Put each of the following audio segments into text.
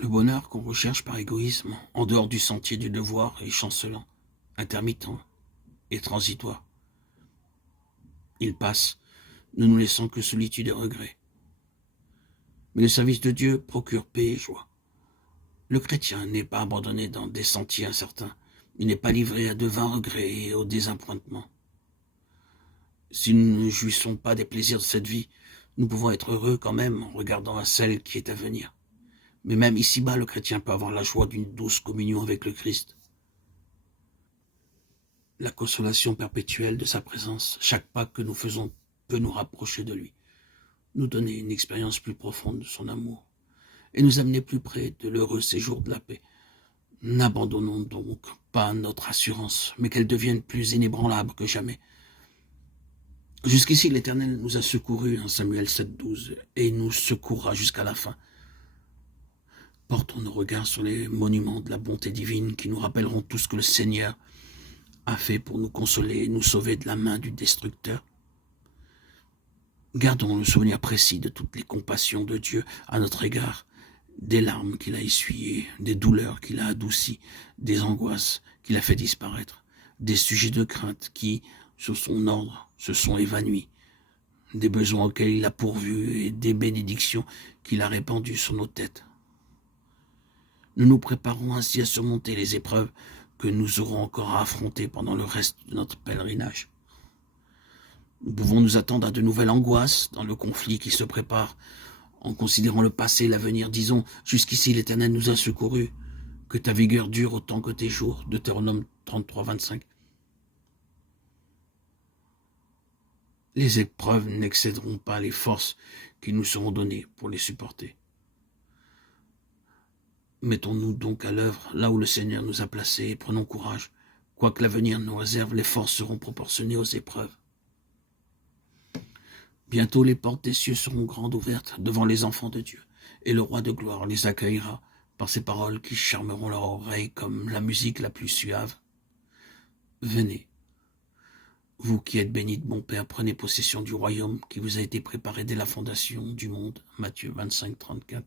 Le bonheur qu'on recherche par égoïsme, en dehors du sentier du devoir, est chancelant, intermittent et transitoire. Il passe, ne nous laissant que solitude et regret. Mais le service de Dieu procure paix et joie. Le chrétien n'est pas abandonné dans des sentiers incertains. Il n'est pas livré à de vains regrets et au désappointement. Si nous ne jouissons pas des plaisirs de cette vie, nous pouvons être heureux quand même en regardant à celle qui est à venir. Mais même ici-bas, le chrétien peut avoir la joie d'une douce communion avec le Christ. La consolation perpétuelle de sa présence, chaque pas que nous faisons peut nous rapprocher de lui, nous donner une expérience plus profonde de son amour et nous amener plus près de l'heureux séjour de la paix. N'abandonnons donc pas notre assurance, mais qu'elle devienne plus inébranlable que jamais. Jusqu'ici, l'Éternel nous a secourus en Samuel 7,12 et il nous secourra jusqu'à la fin. Portons nos regards sur les monuments de la bonté divine qui nous rappelleront tout ce que le Seigneur a fait pour nous consoler et nous sauver de la main du destructeur. Gardons le souvenir précis de toutes les compassions de Dieu à notre égard, des larmes qu'il a essuyées, des douleurs qu'il a adoucies, des angoisses qu'il a fait disparaître, des sujets de crainte qui, sous son ordre, se sont évanouis, des besoins auxquels il a pourvu et des bénédictions qu'il a répandues sur nos têtes. Nous nous préparons ainsi à surmonter les épreuves que nous aurons encore à affronter pendant le reste de notre pèlerinage. Nous pouvons nous attendre à de nouvelles angoisses dans le conflit qui se prépare. En considérant le passé et l'avenir, disons, jusqu'ici l'Éternel nous a secourus, que ta vigueur dure autant que tes jours. Deutéronome 33, 25. Les épreuves n'excéderont pas les forces qui nous seront données pour les supporter. Mettons-nous donc à l'œuvre là où le Seigneur nous a placés et prenons courage. Quoi que l'avenir nous réserve, les forces seront proportionnées aux épreuves. Bientôt les portes des cieux seront grandes ouvertes devant les enfants de Dieu, et le roi de gloire les accueillera par ces paroles qui charmeront leur oreille comme la musique la plus suave. Venez, vous qui êtes bénis de mon Père, prenez possession du royaume qui vous a été préparé dès la fondation du monde. Matthieu 25, 34.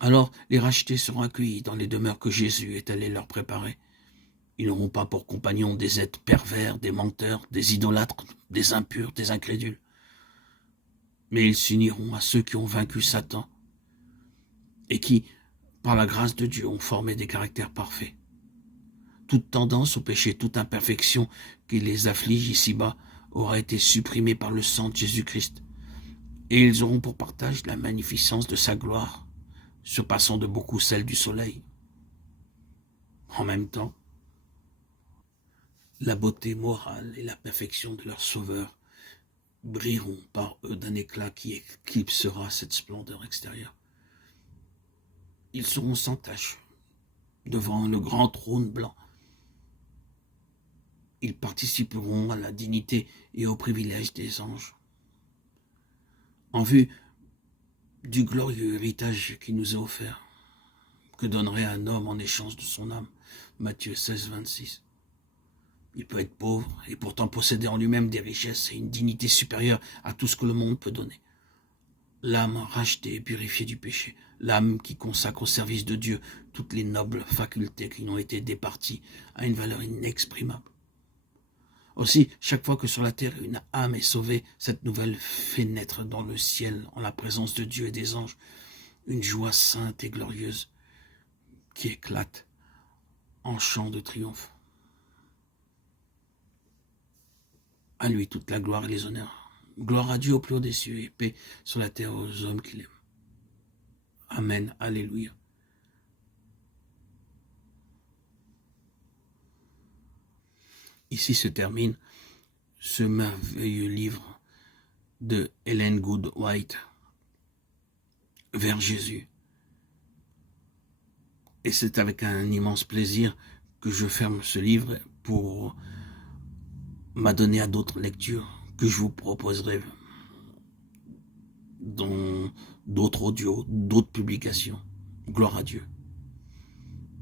Alors les rachetés seront accueillis dans les demeures que Jésus est allé leur préparer. Ils n'auront pas pour compagnons des êtres pervers, des menteurs, des idolâtres, des impurs, des incrédules. Mais ils s'uniront à ceux qui ont vaincu Satan et qui, par la grâce de Dieu, ont formé des caractères parfaits. Toute tendance au péché, toute imperfection qui les afflige ici-bas aura été supprimée par le sang de Jésus-Christ. Et ils auront pour partage la magnificence de sa gloire, surpassant de beaucoup celle du soleil. En même temps, la beauté morale et la perfection de leur Sauveur brilleront par eux d'un éclat qui éclipsera cette splendeur extérieure. Ils seront sans tache devant le grand trône blanc. Ils participeront à la dignité et au privilège des anges. En vue du glorieux héritage qui nous est offert, que donnerait un homme en échange de son âme, Matthieu 16, 26. Il peut être pauvre et pourtant posséder en lui-même des richesses et une dignité supérieure à tout ce que le monde peut donner. L'âme rachetée et purifiée du péché, l'âme qui consacre au service de Dieu toutes les nobles facultés qui n'ont été départies à une valeur inexprimable. Aussi, chaque fois que sur la terre une âme est sauvée, cette nouvelle fait naître dans le ciel, en la présence de Dieu et des anges, une joie sainte et glorieuse qui éclate en chant de triomphe. À lui toute la gloire et les honneurs. Gloire à Dieu au plus haut des cieux et paix sur la terre aux hommes qu'il aime. Amen. Alléluia. Ici se termine ce merveilleux livre de Ellen Good White, Vers Jésus. Et c'est avec un immense plaisir que je ferme ce livre pour m'adonner à d'autres lectures que je vous proposerai dans d'autres audios, d'autres publications. Gloire à Dieu.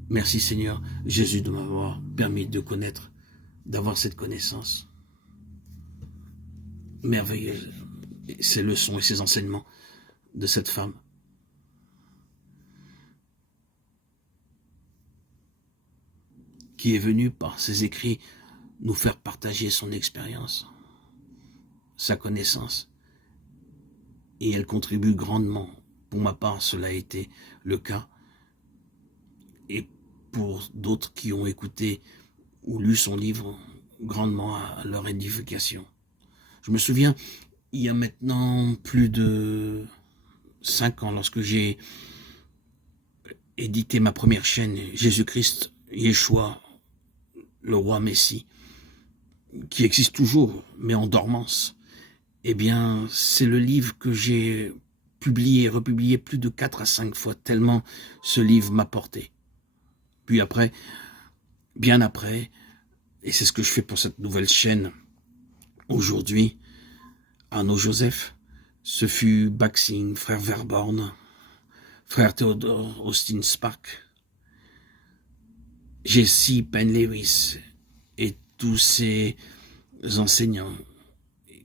Merci Seigneur Jésus de m'avoir permis de connaître, d'avoir cette connaissance merveilleuse, ces leçons et ces enseignements de cette femme. qui est venu par ses écrits nous faire partager son expérience, sa connaissance. Et elle contribue grandement. Pour ma part, cela a été le cas. Et pour d'autres qui ont écouté ou lu son livre, grandement à leur édification. Je me souviens, il y a maintenant plus de 5 ans, lorsque j'ai édité ma première chaîne, Jésus-Christ, Yeshua, le roi Messie, qui existe toujours, mais en dormance. Eh bien, c'est le livre que j'ai publié et republié plus de 4 à 5 fois, tellement ce livre m'a porté. Puis après, bien après, et c'est ce que je fais pour cette nouvelle chaîne aujourd'hui, Arnaud Joseph, ce fut Baxing, frère Verborn, frère Theodore Austin Spark, Jesse Penn Lewis et tous ces enseignants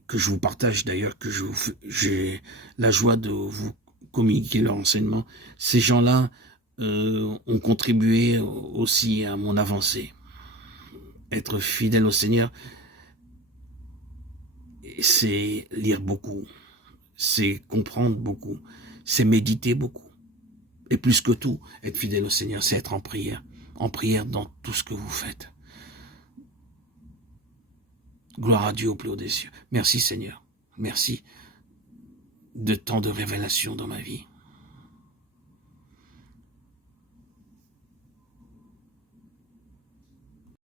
que je vous partage d'ailleurs, que j'ai la joie de vous communiquer leur enseignement. Ces gens-là ont contribué aussi à mon avancée. Être fidèle au Seigneur, c'est lire beaucoup, c'est comprendre beaucoup, c'est méditer beaucoup. Et plus que tout, être fidèle au Seigneur, c'est être en prière dans tout ce que vous faites. Gloire à Dieu au plus haut des cieux. Merci Seigneur, merci de tant de révélations dans ma vie.